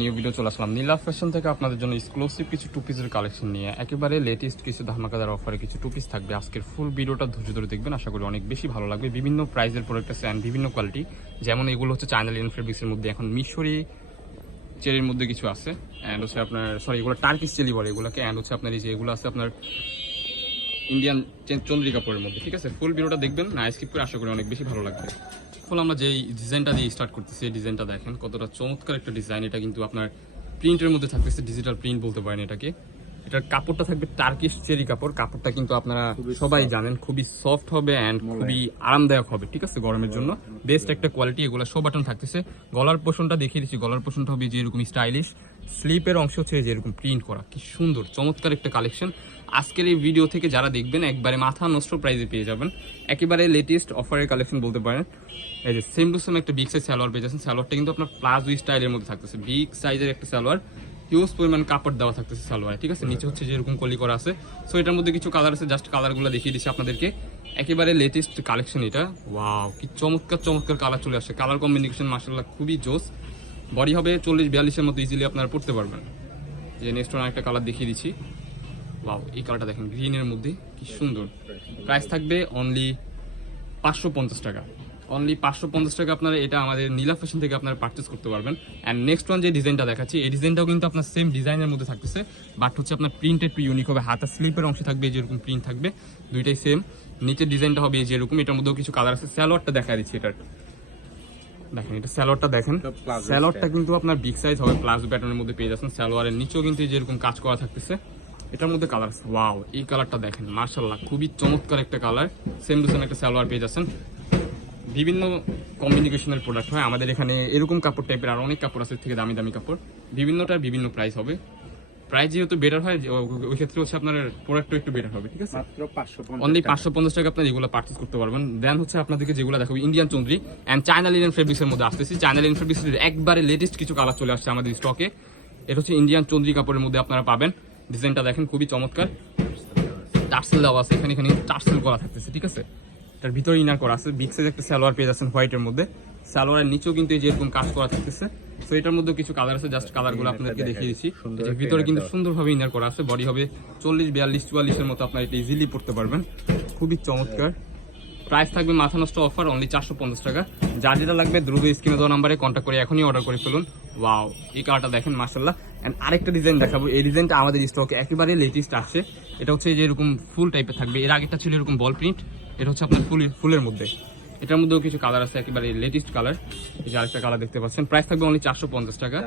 New video নীলা থেকে। আপনাদের জন্য কিছু কালেকশন নিয়ে। একেবারে লেটেস্ট কিছু কিছু থাকবে। আজকের ফুল দেখবেন, আশা করি অনেক বেশি ভালো লাগবে। বিভিন্ন প্রাইজের প্রোডাক্ট আছে অ্যান্ড বিভিন্ন কোয়ালিটি যেমন এগুলো হচ্ছে চায়না লিন মধ্যে এখন মিশরি চেরির মধ্যে কিছু আছে। অ্যান্ড হচ্ছে আপনার সরি এগুলো টার্কিস চেলি বলে এগুলোকে। অ্যান্ড হচ্ছে আপনার এই যে এগুলো আছে আপনার ইন্ডিয়ান চন্দ্রী কাপড়ের মধ্যে, ঠিক আছে? ফুল ভিডিওটা দেখবেন, না স্কিপ করে আশা করি অনেক বেশি ভালো লাগবে। ফুল আমরা যেই ডিজাইনটা দিয়ে স্টার্ট করতেছি, এই ডিজাইনটা দেখেন, কতটা চমৎকার একটা ডিজাইন এটা কিন্তু আপনার প্রিন্টের মধ্যে থাকতেছে ডিজিটাল প্রিন্ট বলতে পারেন এটাকে। এটার কাপড়টা থাকবে টার্কিশ চেরি কাপড়। কাপড়টা কিন্তু আপনারা সবাই জানেন খুবই সফট হবে অ্যান্ড খুবই আরামদায়ক হবে ঠিক আছে গরমের জন্য। বেস্ট একটা কোয়ালিটি এগুলো সব বাটন থাকতেছে। গলার পোষণটা দেখিয়ে দিচ্ছি গলার পোষণটা হবে যেরকম স্টাইলিশ স্লিপের অংশ হচ্ছে যেরকম প্রিন্ট করা কি সুন্দর চমৎকার একটা কালেকশন আজকের এই ভিডিও থেকে যারা দেখবেন একবারে মাথা নষ্ট প্রাইজে পেয়ে যাবেন। একেবারে লেটেস্ট অফারের কালেকশন বলতে পারেন। এই যে সেম টু সেম একটা বিগ সাইজ সালোয়ার পেয়ে যাচ্ছেন। সালোয়ারটা কিন্তু আপনার প্লাজো স্টাইলের মধ্যে থাকতেছে। বিগ সাইজের একটা সালোয়ার। হিউজ পরিমাণ কাপড় দেওয়া থাকতেছে সালোয়ার ঠিক আছে? নিচে হচ্ছে যেরকম কলি করা আছে। সো এটার মধ্যে কিছু কালার আছে জাস্ট কালারগুলো দেখিয়ে দিচ্ছি আপনাদেরকে। একেবারে লেটেস্ট কালেকশন এটা। ওয়াও কি চমৎকার চমৎকার কালার চলে আসে কালার কম্বিনেশন মাসাল্লাহ খুবই জোস। বডি হবে চল্লিশ বিয়াল্লিশের মতো ইজিলি আপনারা পড়তে পারবেন। যে নেক্সট ওয়ান একটা কালার দেখিয়ে দিচ্ছি। ওয়াও এই কালারটা দেখেন গ্রিনের মধ্যে কি সুন্দর। প্রাইস থাকবে অনলি পাঁচশো পঞ্চাশ টাকা। অনলি পাঁচশো পঞ্চাশ টাকা আপনারা এটা আমাদের নীলা ফ্যাশন থেকে আপনারা পারচেস করতে পারবেন। অ্যান্ড নেক্সট ওয়ান যে ডিজাইনটা দেখাচ্ছি এই ডিজাইনটাও কিন্তু আপনার সেম ডিজাইনের মধ্যে থাকতেছে বাট হচ্ছে আপনার প্রিন্ট একটু ইউনিক হবে। হাতা স্লিপের অংশ থাকবে যেরকম প্রিন্ট থাকবে দুইটাই সেম নিচের ডিজাইনটা হবে যেরকম এটার মধ্যেও কিছু কালার আছে। স্যালোয়ারটা দেখা দিচ্ছি এটার। দেখেন এটা স্যালোয়ারটা দেখেন। স্যালোয়ারটা কিন্তু আপনার বিগ সাইজ হবে প্লাজো প্যাটার্নের মধ্যে পেয়ে যাচ্ছেন। স্যালোয়ারের নিচেও কিন্তু যেরকম কাজ করা থাকতেছে। এটার মধ্যে কালার আছে। ওয়াও এই কালারটা দেখেন মার্শাল্লাহ খুবই চমৎকার একটা কালার সেম টু সেম একটা সালোয়ার পেয়ে যাচ্ছেন। বিভিন্ন কমিউনিকেশনের প্রোডাক্ট হয়। আমাদের এখানে এরকম কাপড় টাইপের আর অনেক কাপড় আছে থেকে দামি দামি কাপড়। বিভিন্নটার বিভিন্ন প্রাইস হবে। প্রাইস যেহেতু বেটার হয় ওই ক্ষেত্রে হচ্ছে আপনার প্রোডাক্টও একটু বেটার হবে ঠিক আছে? অনলি পাঁচশো পঞ্চাশ টাকা। আপনার এগুলো পার্চেস করতে পারবেন। দেন হচ্ছে আপনাদেরকে যেগুলো দেখাবো Indian Chanderi and China linen ফেব্রিক্সের মধ্যে আসতেছি। চায়না লিনেন ফেব্রিক্স একবারে লেটেস্ট কিছু কালার চলে আসছে আমাদের স্টকে এটা হচ্ছে ইন্ডিয়ান চন্দ্রি কাপড়ের মধ্যে আপনারা পাবেন। ডিজাইনটা দেখেন খুবই চমৎকার। টার্সেল দেওয়া আছে এখানে এখানে টার্সেল করা থাকতেছে ঠিক আছে? এটার ভিতরে ইনার করা আছে। বিগ সাইজ একটা সালোয়ার পেয়ে যাচ্ছেন হোয়াইটের মধ্যে। সালোয়ারের নিচেও কিন্তু এই যে এরকম কাজ করা থাকতেছে। তো এটার মধ্যে কিছু কালার আছে জাস্ট কালারগুলো আপনাদেরকে দেখিয়ে দিচ্ছি। ভিতরে কিন্তু। সুন্দরভাবে ইনার করা আছে। বডি হবে চল্লিশ বিয়াল্লিশ চুয়াল্লিশের মতো আপনার এটা ইজিলি পড়তে পারবেন। খুবই চমৎকার। প্রাইস থাকবে মাথা নষ্ট অফার অনলি চারশো পঞ্চাশ টাকা। যা যেটা লাগবে দ্রুত স্ক্রিনে দেওয়া নাম্বারে কন্ট্যাক্ট করে এখনই অর্ডার করে ফেলুন। ওয়াও এই কালারটা দেখেন মার্শাল্লাহ অ্যান্ড আরেকটা ডিজাইন দেখাবো। এই ডিজাইনটা আমাদের স্টকে একেবারে লেটেস্ট আসছে। এটা হচ্ছে যে এরকম ফুল টাইপের থাকবে। এর আগেরটা ছিল এরকম বল প্রিন্ট এটা হচ্ছে আপনার ফুলের ফুলের মধ্যে। এটার মধ্যেও কিছু কালার আছে একেবারে লেটেস্ট কালার এই যে আরেকটা কালার দেখতে পাচ্ছেন। প্রাইস থাকবে অনলি চারশো পঞ্চাশ টাকা।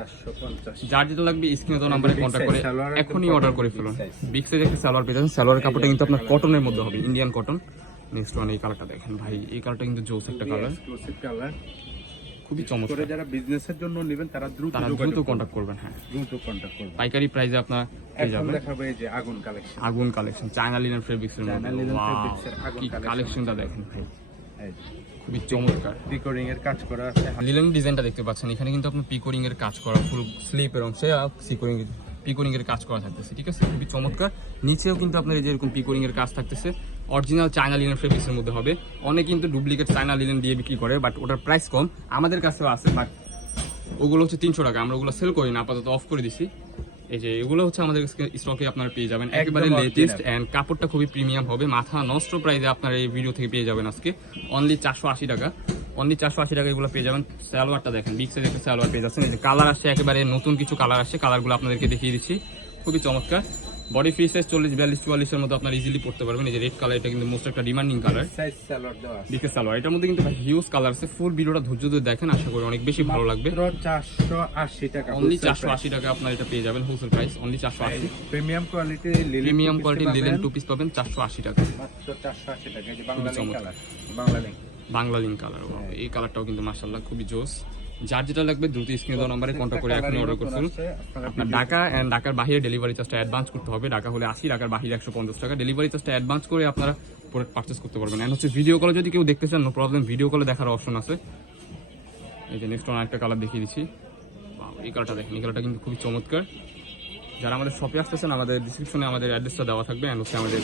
যার যেটা লাগবে স্ক্রিনে তো নাম্বারে কন্ট্যাক্ট করে এখনই অর্ডার করে ফেলুন। বিগ সাইজ একটা সালোয়ার পেয়ে যাচ্ছেন। সালোয়ার কাপড়টা কিন্তু আপনার কটনের মধ্যে হবে ইন্ডিয়ান কটন নেক্সট ওয়ান এই কালারটা দেখেন ভাই। এই কালারটা কিন্তু জোস একটা কালার কালার খুবই করে চমৎকার। যারা বিজনেসের জন্য নেবেন তারা দ্রুত তারা দ্রুত কন্ট্যাক্ট করবেন হ্যাঁ। দ্রুত কন্ট্যাক্ট করবেন পাইকারি প্রাইসে আপনার পেয়ে যাবেন। দেখাবো যে আগুন কালেকশন আগুন কালেকশন চায়না লিনেন ফেব্রিক্স এর মধ্যে কি কালেকশনটা দেখেন ভাই। খুবই চমৎকার। ডিকোরিং এর কাজ করা আছে। লিলেন ডিজাইনটা দেখতে পাচ্ছেন এখানে কিন্তু আপনার পিকোরিং এর কাজ করা ফুল স্লিপের অংশে সিকোরিং পিকোরিং এর কাজ করা থাকতেছে ঠিক আছে? খুবই চমৎকার। নিচেও কিন্তু আপনার এই যে এরকম পিকোরিং এর কাজ থাকতেছে। অরিজিনাল চায়না লিনেন ফেব্রিক্সের মধ্যে হবে। অনেক কিন্তু ডুপ্লিকেট চায়না লিনেন দিয়ে বিক্রি করে বাট ওটার প্রাইস কম। আমাদের কাছেও আছে বাট ওগুলো হচ্ছে তিনশো টাকা। আমরা ওগুলো সেল করি না আপাতত অফ করে দিছি। এই যে এগুলো হচ্ছে আমাদের স্টকে আপনারা পেয়ে যাবেন। একেবারে লেটেস্ট এন্ড কাপড়টা খুবই প্রিমিয়াম হবে। মাথা নষ্ট প্রাইসে আপনার এই ভিডিও থেকে পেয়ে যাবেন আজকে। অনলি চারশো আশি টাকা। অনলি চারশো আশি টাকা এগুলো পেয়ে যাবেন। সালোয়ারটা দেখেন বিগ সাইজ একটা সালোয়ার পেয়ে যাচ্ছেন। এই যে কালার আসছে একেবারে নতুন কিছু কালার আসছে। কালারগুলো আপনাদেরকে দেখিয়ে দিচ্ছি। খুবই চমৎকার। বডি ফ্রি সাইজ চল্লিশ বিয়াল্লিশ চুয়াল্লিশের মতো আপনার ইজিলি পড়তে পারবেন। এই যে রেড কালার এটা কিন্তু মোস্ট একটা ডিমান্ডিং কালার সাইজ সালোয়ার এটার মধ্যে কিন্তু হিউজ কালার আছে। ফুল ভিডিওটা ধৈর্য ধরে দেখেন আশা করি অনেক বেশি ভালো লাগবে। চারশো আশি টাকা অনলি চারশো আশি টাকা আপনার এটা পেয়ে যাবেন হোলসেল প্রাইস অনলি চারশো আশি। Premium quality premium quality linen two piece পাবেন। চারশো আশি টাকা চারশো আশি টাকা। এই Bangla link colour Bangla link Bangla link colour এই কালারটাও কিন্তু মার্শাল্লাহ খুবই জোস। যার যেটা লাগবে দ্রুত স্ক্রিনে দেওয়া নম্বরে কন্ট্যাক্ট করে এখনই অর্ডার করুন আপনার ঢাকা অ্যান্ড ঢাকার বাইরে ডেলিভারি চার্জটা অ্যাডভান্স করতে হবে। ঢাকা হলে আশি ঢাকার বাইরে একশো পঞ্চাশ টাকা। ডেলিভারি চার্জটা অ্যাডভান্স করে আপনারা প্রোডাক্ট পারচেস করতে পারবেন। অ্যান্ড হচ্ছে ভিডিও কলে যদি কেউ দেখতে চান নো প্রবলেম ভিডিও কলে দেখার অপশন আছে। এই যে নেক্সট একটা কালার দেখিয়ে দিচ্ছি। এই কালারটা দেখেন এই কালারটা কিন্তু খুবই চমৎকার। যারা আমাদের শপে আসতেছেন আমাদের ডিসক্রিপশনে আমাদের অ্যাড্রেসটা দেওয়া থাকবে। অ্যান্ড হচ্ছে আমাদের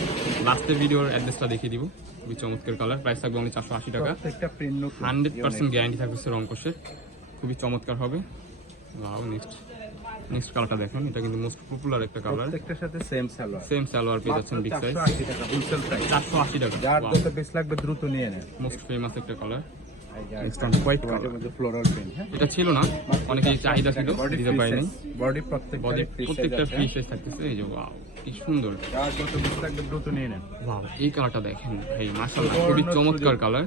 লাস্টের ভিডিওর অ্যাড্রেসটা দেখিয়ে দিব। খুবই চমৎকার কালার প্রাইস থাকবে অনলি চারশো আশি টাকা। হান্ড্রেড পার্সেন্ট গ্যারান্টি থাকবে স্যার অঙ্কশের খুবই চমৎকার হবে। ওয়াও নেক্সট নেক্সট কালারটা দেখেন এটা কিন্তু মোস্ট পপুলার একটা কালার প্রত্যেকটার সাথে সেম সালোয়ার সেম সালোয়ার পেয়ে যাচ্ছেন বিগ সাইজ চারশো আশি টাকা হোলসেল প্রাইস চারশো আশি টাকা যার যত বেশ লাগবে দ্রুত নিয়ে নেন। মোস্ট ফেমাস একটা কালার হ্যাঁ? এটা ছিল না অনেকেই চাহিদা ছিল বডি দিতে পারিনি। প্রত্যেক বডি প্রত্যেকটা ফ্রি সাইজ থাকতেছে এই যে ওয়াও কি সুন্দর। যার যত বেশ লাগবে দ্রুত নিয়ে নেন। ওয়াও এই কালারটা দেখেন ভাই মাশাআল্লাহ খুবই চমৎকার কালার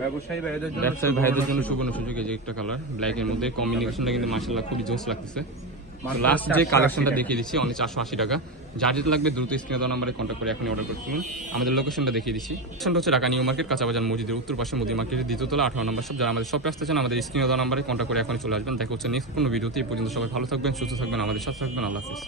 ব্যবসায়ী ভাইদের জন্য ব্যবসায়ী ভাইদের জন্য সুবর্ণ সুযোগ এই যে একটা কালার ব্ল্যাক এর মধ্যে কম্বিনেশনটা কিন্তু মাশাআল্লাহ খুবই জোস লাগতেছে। লাস্ট যে কালেকশনটা দেখিয়ে দিচ্ছি অনলি চারশো আশি টাকা। যার যেটা লাগবে দ্রুত স্ক্রিনে দেওয়া নাম্বারে কন্ট্যাক্ট করে এখনই অর্ডার করে ফেলুন আমাদের লোকেশনটা দেখিয়ে দিচ্ছি। লোকেশনটা হচ্ছে ঢাকা নিউ মার্কেট কাঁচাবাজার মসজিদের উত্তর পাশে মুদি মার্কেটের দ্বিতীয়তলা আঠারো নম্বর সব যারা আমাদের শপে আসতে চান আমাদের স্ক্রিনে দেওয়া নাম্বারে কন্ট্যাক্ট করে এখনই চলে আসবেন। দেখা হচ্ছে নেক্সট কোনো ভিডিওতে এই পর্যন্ত সবাই ভালো থাকবেন সুস্থ থাকবেন আমাদের সাথে থাকবেন। আল্লাহ হাফিজ।